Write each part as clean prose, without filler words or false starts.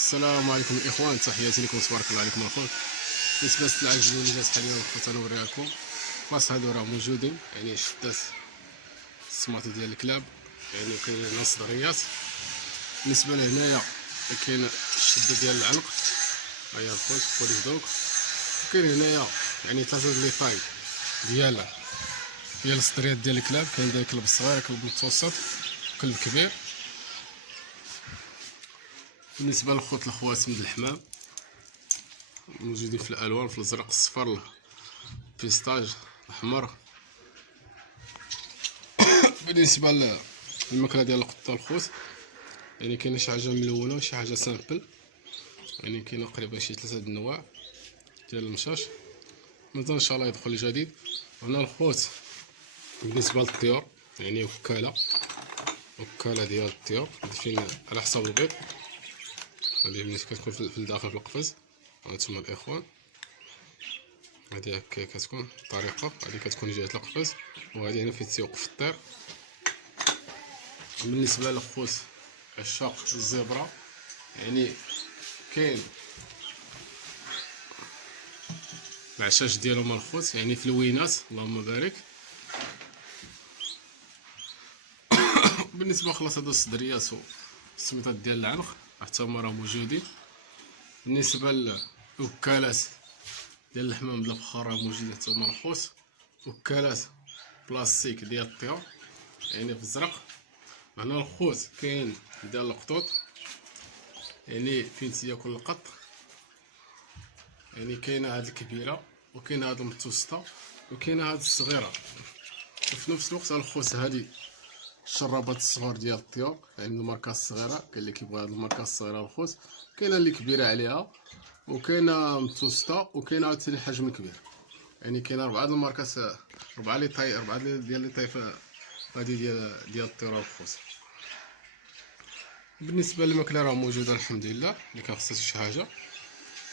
السلام عليكم الاخوان، تحياتي لكم تبارك الله عليكم الخوت. بالنسبه للسلعه اللي جات حاليا الخوت نوريها لكم. الباص هادو راه موجودين، يعني شدات السماط ديال الكلاب، يعني كاين هنا صدريات. بالنسبه لهنايا كاين الشده ديال العنق، ها هي الخوت بوليس دوك. كاين هنايا يعني ثلاثه لي طاي ديال الصدريات ديال الكلاب. كاين داك كلب صغير، كلب متوسط، كلب كبير. بالنسبه للخوت الخوات من الحمام موجودين في الالوان، في الازرق، الصفر، البيستاج، الاحمر. بالنسبه للماكله ديال القطه الخوت، يعني كاينه شي حاجه ملونه وشي حاجه سامبل، يعني كاينه تقريبا شي 3 د النواع ديال المشاش. مثلا ان شاء الله يدخل جديد. هنا الخوت بالنسبه للطيور، يعني وكاله ديال الطيور فين على حساب البيض. هذه ملي كتكون في الداخل في القفز. هانتوما الاخوان، هذه هكا كتكون الطريقه، هذه كتكون جهه القفز، وهذه هنا فين تيوقف الطير. بالنسبه للخوت عشاق الزبرة، يعني كاين العشاش ديالهم الخوت، يعني في الوينات، اللهم بارك. بالنسبه خلاص هادو الصدريات والسميطات ديال العنق حتى هما راه موجودين. بالنسبه للوكالات ديال الحمام ديال الفخار راه موجودين حتى هما الخوت. وكالات بلاستيك ديال الطيور، يعني في الزرق. هنا الخوت كاين ديال القطوط، يعني فين تياكل القط. يعني كاينه هاد الكبيره، وكاينه هاد المتوسطه، وكاينه هاد الصغيره. وفي نفس الوقت الخوت هادي الشرابات الصغار ديال الطيور، يعني الماركه الصغيره. كاين اللي كيبغي هاد الماركه الصغيره الخوت، كاينه اللي كبيره عليها، وكاينه متوسطه، وكاينه عاوتاني حجم كبير. يعني كاينه 4 د الماركات، 4 لي طاي، 4 ديال لي طاي هادي ديال الطيور الخوت. بالنسبه للماكله راه موجوده الحمد لله، اللي كان خصها شي حاجه.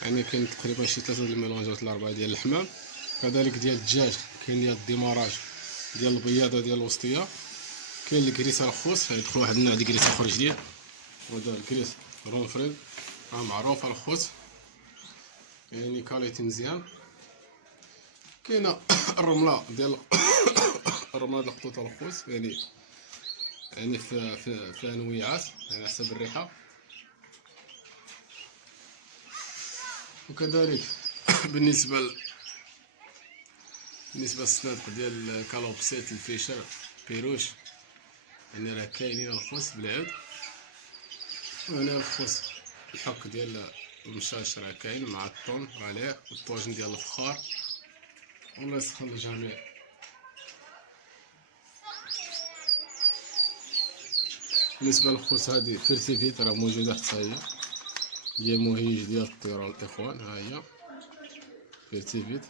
يعني كاين تقريبا شي 3 د الميلونجات ل 4 ديال الحمام، كذلك ديال الدجاج. كاين ديال الديماراج، ديال البياضه، ديال الوسطيه. كاين الكريس الخوت، يدخل واحد النوع ديال الكريس اخر جديد، وهذا الكريس رونفريد، راه معروف الخوت، يعني كاليتي مزيان. كاينه الرمله ديال الرمله ديال القطوط الخوت، يعني في انويات، يعني على حسب الريحه. وكذلك بالنسبه للصنادق ديال كالوبسيت، الفيشر، بيروش، يعني راه كاينين الخوت بالعود. وهنا الخوت الحك ديال المشاش راه كاين مع الطون راه عليه، والطواجن ديال الفخار. والله يسخر الجميع. بالنسبه للخوت هادي فيرتيفيت راه موجوده حتى هي، هي مهيج ديال الطيور الاخوان. ها هي فيرتيفيت،